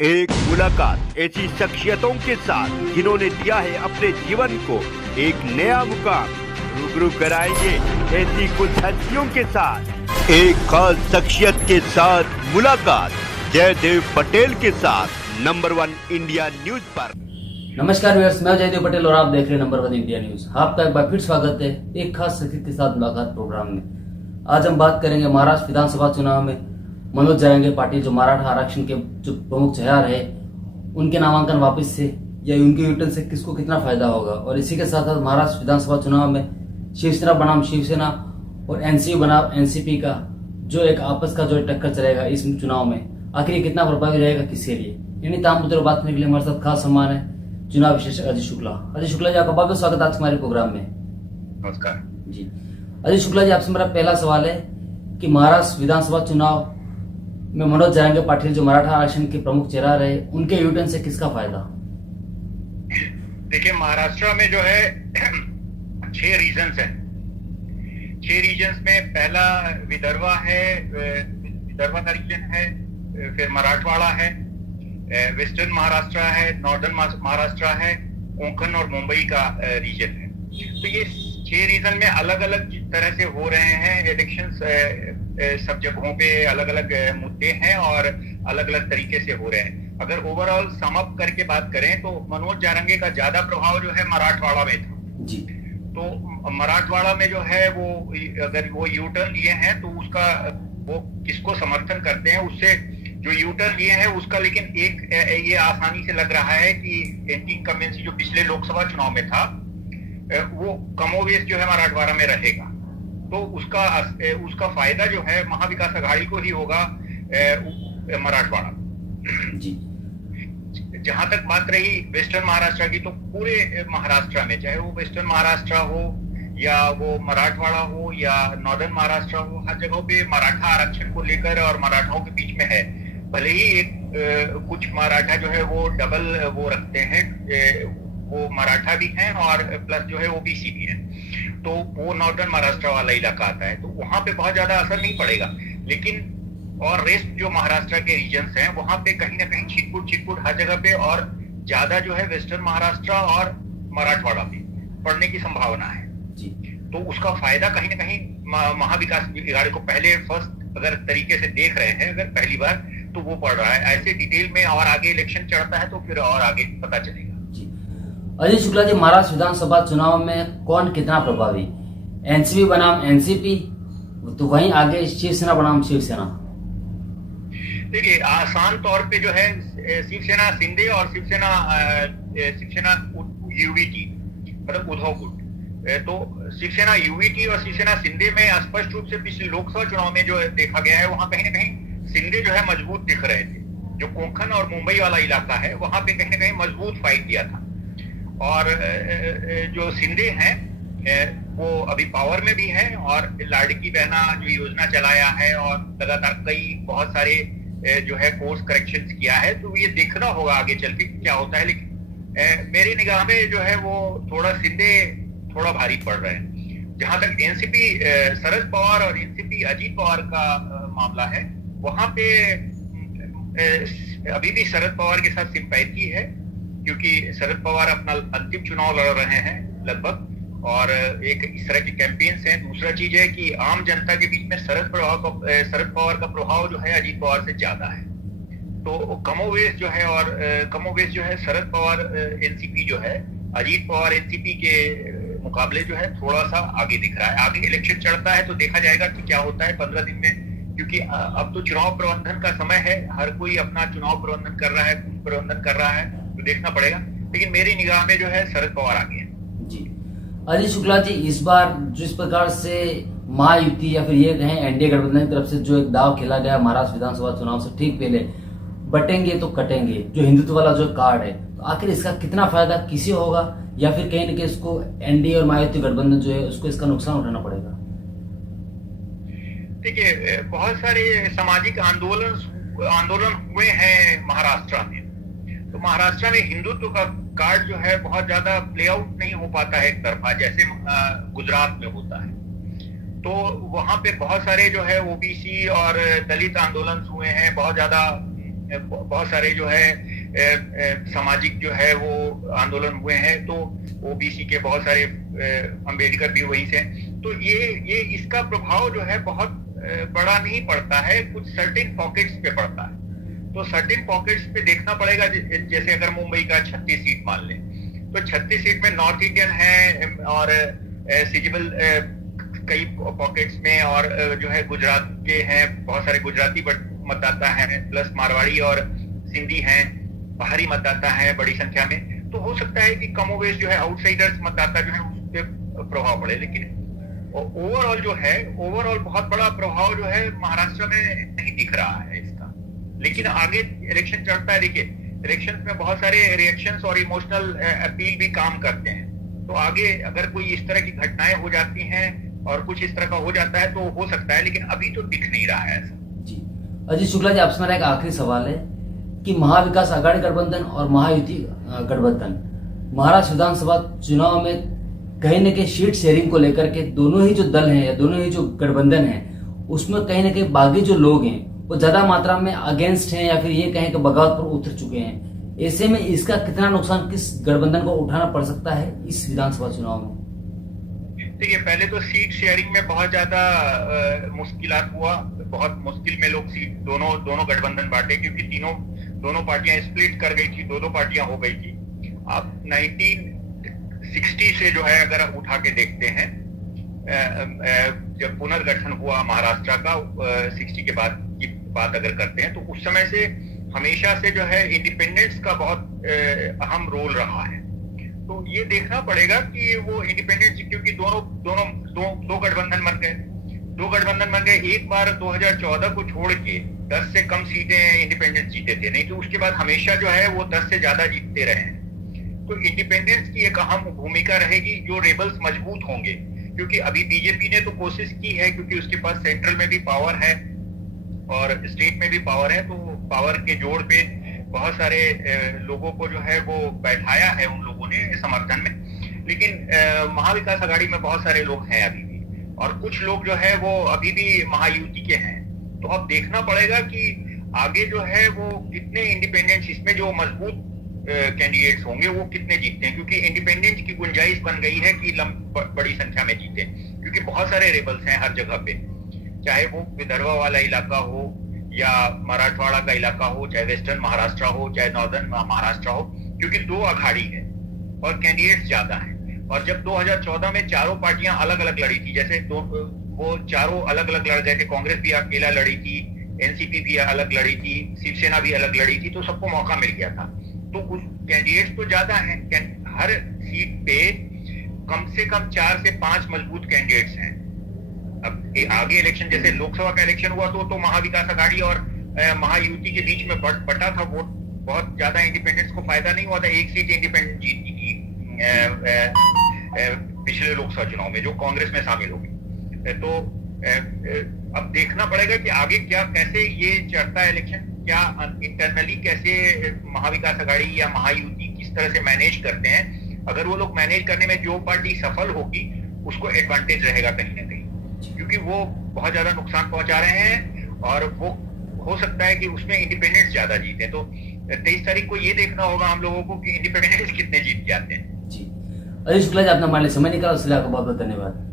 एक मुलाकात ऐसी शख्सियतों के साथ जिन्होंने दिया है अपने जीवन को एक नया मुकाम। रूबरू कराएंगे ऐसी कुछ हस्तियों के साथ एक खास शख्सियत के साथ मुलाकात जयदेव पटेल के साथ नंबर 1 इंडिया न्यूज पर। नमस्कार व्यूअर्स, मैं जयदेव पटेल और आप देख रहे हैं नंबर 1 इंडिया न्यूज। आपका एक बार फिर स्वागत है एक खास शख्सियत के साथ मुलाकात प्रोग्राम में। आज हम बात करेंगे महाराष्ट्र विधानसभा चुनाव में मनोज जरांगे पाटिल जो मराठा आरक्षण के जो प्रमुख चेहरा रहे, उनके नामांकन वापस से या उनके यूटर्न से किसको कितना फायदा होगा। और इसी के साथ साथ महाराष्ट्र विधानसभा चुनाव में शिवसेना बनाम शिवसेना और एनसीपी बनाम एनसीपी का जो एक आपस का जो टक्कर चलेगा इस चुनाव में, आखिर ये कितना प्रभावी रहेगा किसके लिए, इन्हीं तमाम मुद्दों पर बात करने के लिए हमारे साथ खास सम्मान है चुनाव विशेषज्ञ अजय शुक्ला। अजय शुक्ला जी, आपका बहुत बहुत स्वागत आज हमारे प्रोग्राम में। नमस्कार जी अजय शुक्ला जी, आपसे मेरा पहला सवाल है कि महाराष्ट्र विधानसभा चुनाव में मनोज जरांगे पाटिल जो मराठा आरक्षण के प्रमुख चेहरा रहे, उनके यूटर्न से किसका फायदा? देखिए, महाराष्ट्र में जो है 6 रीजन्स हैं। 6 रीजन्स में पहला विदर्भा है, विदर्भा का रीजन है, फिर मराठवाड़ा है, वेस्टर्न महाराष्ट्र है, नॉर्दर्न महाराष्ट्र है, कोंकण और मुंबई का रीजन है। तो ये 6 रीजन में अलग अलग तरह से हो रहे हैं इलेक्शंस। सब जगहों पे अलग अलग मुद्दे हैं और अलग अलग तरीके से हो रहे हैं। अगर ओवरऑल सम अप करके बात करें तो मनोज जरांगे का ज्यादा प्रभाव जो है मराठवाड़ा में था जी। तो मराठवाड़ा में जो है वो अगर वो यू टर्न लिए हैं तो उसका वो किसको समर्थन करते हैं, उससे जो यू टर्न लिए हैं उसका, लेकिन एक ये आसानी से लग रहा है कि एंटी इनकम्बेंसी जो पिछले लोकसभा चुनाव में था वो कमोवेश जो है मराठवाड़ा में रहेगा। तो उसका फायदा जो है महाविकास आघाड़ी को ही होगा मराठवाड़ा जी। जहां तक बात रही वेस्टर्न महाराष्ट्र की, तो पूरे महाराष्ट्र में, चाहे वो वेस्टर्न महाराष्ट्र हो या वो मराठवाड़ा हो या नॉर्दर्न महाराष्ट्र हो, हर जगहों पे मराठा आरक्षण को लेकर और मराठाओं के बीच में है। भले ही एक कुछ मराठा जो है वो डबल वो रखते हैं, वो मराठा भी हैं और प्लस जो है ओबीसी भी है, तो वो नॉर्दर्न महाराष्ट्र वाला इलाका आता है, तो वहां पे बहुत ज्यादा असर नहीं पड़ेगा। लेकिन और रेस्ट जो महाराष्ट्र के रीजन्स हैं वहां पे कहीं ना कहीं छिटपुट हर जगह पे, और ज्यादा जो है वेस्टर्न महाराष्ट्र और मराठवाड़ा में पड़ने की संभावना है जी। तो उसका फायदा कहीं ना कहीं महाविकास आघाड़ी को पहले फर्स्ट अगर तरीके से देख रहे हैं, अगर पहली बार, तो वो पड़ रहा है। ऐसे डिटेल में और आगे इलेक्शन चढ़ता है तो फिर और आगे पता चलेगा। अजय शुक्ला जी, महाराष्ट्र विधानसभा चुनाव में कौन कितना प्रभावी, एनसीपी बनाम एनसीपी, तो वहीं आगे शिवसेना बनाम शिवसेना? देखिए, आसान तौर पे जो है शिवसेना शिंदे और शिवसेना यूवीटी मतलब उद्धव गुट, तो शिवसेना यूवीटी और शिवसेना शिंदे में स्पष्ट रूप से पिछले लोकसभा चुनाव में जो देखा गया है, वहां कहीं ना कहीं शिंदे जो है मजबूत दिख रहे थे। जो कोंकण और मुंबई वाला इलाका है वहां पे कहीं ना कहीं मजबूत फाइट दिया था। और जो शिंदे हैं वो अभी पावर में भी हैं और लाड़की बहना जो योजना चलाया है और लगातार बहुत सारे जो है कोर्स करेक्शंस किया है, तो ये देखना होगा आगे चल के क्या होता है। लेकिन मेरी निगाह में जो है वो थोड़ा शिंदे थोड़ा भारी पड़ रहे हैं। जहां तक एनसीपी शरद पवार और एनसीपी अजीत पवार का मामला है, वहां पे अभी भी शरद पवार के साथ सिंपैथी है, क्योंकि शरद पवार अपना अंतिम चुनाव लड़ रहे हैं लगभग, और एक इस तरह के कैंपेन्स हैं। दूसरा चीज है कि आम जनता के बीच में शरद पवार का प्रभाव जो है अजीत पवार से ज्यादा है। तो कमोवेश जो है शरद पवार एनसीपी जो है अजीत पवार एनसीपी के मुकाबले जो है थोड़ा सा आगे दिख रहा है। आगे इलेक्शन चढ़ता है तो देखा जाएगा कि क्या होता है 15 दिन में, क्योंकि अब तो चुनाव प्रबंधन का समय है, हर कोई अपना चुनाव प्रबंधन कर रहा है, कुछ प्रबंधन कर रहा है, तो देखना पड़ेगा। लेकिन मेरी निगाह में जो है शरद पवार आगे है जी। अजय शुक्ला जी, इस बार जिस प्रकार से महायुति या फिर ये कहें एनडीए गठबंधन की तरफ से जो एक दाव खेला गया महाराष्ट्र विधानसभा चुनाव से ठीक पहले, बटेंगे तो कटेंगे, जो हिंदुत्व वाला जो कार्ड है, तो आखिर इसका कितना फायदा किसी होगा, या फिर कहीं ना कहीं इसको एनडीए और महायुति गठबंधन जो है उसको इसका नुकसान उठाना पड़ेगा? देखिए, बहुत सारे सामाजिक आंदोलन हुए हैं महाराष्ट्र में, तो महाराष्ट्र में हिंदुत्व का कार्ड जो है बहुत ज्यादा प्ले आउट नहीं हो पाता है एक तरफा, जैसे गुजरात में होता है। तो वहां पे बहुत सारे जो है ओबीसी और दलित आंदोलन हुए हैं, बहुत ज्यादा बहुत सारे जो है सामाजिक जो है वो आंदोलन हुए हैं, तो ओबीसी के बहुत सारे, अंबेडकर भी वहीं से। तो ये इसका प्रभाव जो है बहुत बड़ा नहीं पड़ता है, कुछ सर्टेन पॉकेट्स पे पड़ता है। तो सर्टेन पॉकेट्स पे देखना पड़ेगा। जैसे अगर मुंबई का 36 सीट मान ले, तो 36 सीट में नॉर्थ इंडियन है और सिजिबल कई पॉकेट्स में, और जो है गुजरात के हैं, बहुत सारे गुजराती मतदाता हैं, प्लस मारवाड़ी और सिंधी हैं, बाहरी मतदाता हैं बड़ी संख्या में। तो हो सकता है कि कमोवेश जो है आउटसाइडर्स मतदाता जो है उस पर प्रभाव पड़े, लेकिन ओवरऑल जो है, ओवरऑल बहुत बड़ा प्रभाव जो है महाराष्ट्र में नहीं दिख रहा है इसका। लेकिन आगे इलेक्शन चलता है, देखिए इलेक्शन में बहुत सारे रिएक्शंस और इमोशनल अपील भी काम करते हैं। तो आगे अगर कोई इस तरह की घटनाएं हो जाती हैं और कुछ इस तरह का हो जाता है तो हो सकता है, लेकिन अभी तो दिख नहीं रहा है ऐसा। जी अजीत शुक्ला जी, आपसे मेरा एक आखिरी सवाल है कि महाविकास आघाड़ी गठबंधन और महायुति गठबंधन महाराष्ट्र विधानसभा चुनाव में कहीं न कहीं सीट शेयरिंग को लेकर के दोनों ही जो दल हैं या दोनों ही जो गठबंधन है उसमें कहीं न कहीं बागी जो लोग हैं वो ज्यादा मात्रा में अगेंस्ट हैं या फिर ये कहें कि बगावत पर उतर चुके हैं। ऐसे में इसका कितना नुकसान किस गठबंधन को उठाना पड़ सकता है इस विधानसभा चुनाव में? देखिए, पहले तो सीट शेयरिंग में बहुत ज्यादा मुश्किलात हुआ, बहुत मुश्किल में लोग सीट दोनों गठबंधन बांटे, क्योंकि दोनों पार्टियां स्प्लिट कर गई थी, दो पार्टियां हो गई थी। अब 1960 से जो है अगर उठा के देखते हैं, जब पुनर्गठन हुआ महाराष्ट्र का 60 के बाद की बात अगर करते हैं, तो उस समय से हमेशा से जो है इंडिपेंडेंस का बहुत अहम रोल रहा है। तो ये देखना पड़ेगा कि वो इंडिपेंडेंस, क्योंकि दो गठबंधन बन गए। एक बार 2014 को छोड़ के 10 से कम सीटें इंडिपेंडेंस जीते थे, नहीं तो उसके बाद हमेशा जो है वो 10 से ज्यादा जीतते रहे हैं। तो इंडिपेंडेंस की एक अहम भूमिका रहेगी, जो रेबल्स मजबूत होंगे, क्योंकि अभी बीजेपी ने तो कोशिश की है, क्योंकि उसके पास सेंट्रल में भी पावर है और स्टेट में भी पावर है, तो पावर के जोड़ पे बहुत सारे लोगों को जो है वो बैठाया है उन लोगों ने समर्थन में। लेकिन महाविकास आघाड़ी में बहुत सारे लोग हैं अभी भी, और कुछ लोग जो है वो अभी भी महायुति के हैं। तो अब देखना पड़ेगा कि आगे जो है वो कितने इंडिपेंडेंस, इसमें जो मजबूत कैंडिडेट्स होंगे वो कितने जीतते हैं, क्योंकि इंडिपेंडेंस की गुंजाइश बन गई है कि बड़ी संख्या में जीते, क्योंकि बहुत सारे रेबल्स हैं हर जगह पे, चाहे वो विदर्भा वाला इलाका हो या मराठवाड़ा का इलाका हो, चाहे वेस्टर्न महाराष्ट्र हो, चाहे नॉर्दर्न महाराष्ट्र हो, क्योंकि 2 अखाड़ी है और कैंडिडेट्स ज्यादा हैं। और जब 2014 में चारों पार्टियां अलग अलग लड़ी थी, जैसे वो चारों अलग अलग लड़ गए थे, कांग्रेस भी अकेला लड़ी थी, एनसीपी भी अलग लड़ी थी, शिवसेना भी अलग लड़ी थी, तो सबको मौका मिल गया था। तो उस कैंडिडेट्स तो ज्यादा हैं, हर सीट पे कम से कम 4 से 5 मजबूत कैंडिडेट्स हैं। अब आगे इलेक्शन, जैसे लोकसभा का इलेक्शन हुआ तो पिछला आघाड़ी और महायुति के बीच में बटा था वोट, बहुत ज्यादा इंडिपेंडेंस को फायदा नहीं हुआ था। एक सीट इंडिपेंडेंट जीती थी पिछले लोकसभा चुनाव में, जो कांग्रेस में शामिल होगी। तो अब देखना पड़ेगा कि आगे क्या, कैसे ये चलता है इलेक्शन, क्या इंटरनली कैसे महाविकास आघाड़ी या महायुति किस तरह से मैनेज करते हैं। अगर वो लोग मैनेज करने में जो पार्टी सफल होगी उसको एडवांटेज रहेगा कहीं ना कहीं, क्योंकि वो बहुत ज्यादा नुकसान पहुंचा रहे हैं और वो हो सकता है कि उसमें इंडिपेंडेंस ज्यादा जीते। तो 23 तारीख को ये देखना होगा हम लोगों को कि इंडिपेंडेंस कितने जीत जाते हैं। जी, अजीत शुक्ला जी, आपने हमारे लिए समय निकाला, उसके लिए आपका बहुत बहुत धन्यवाद।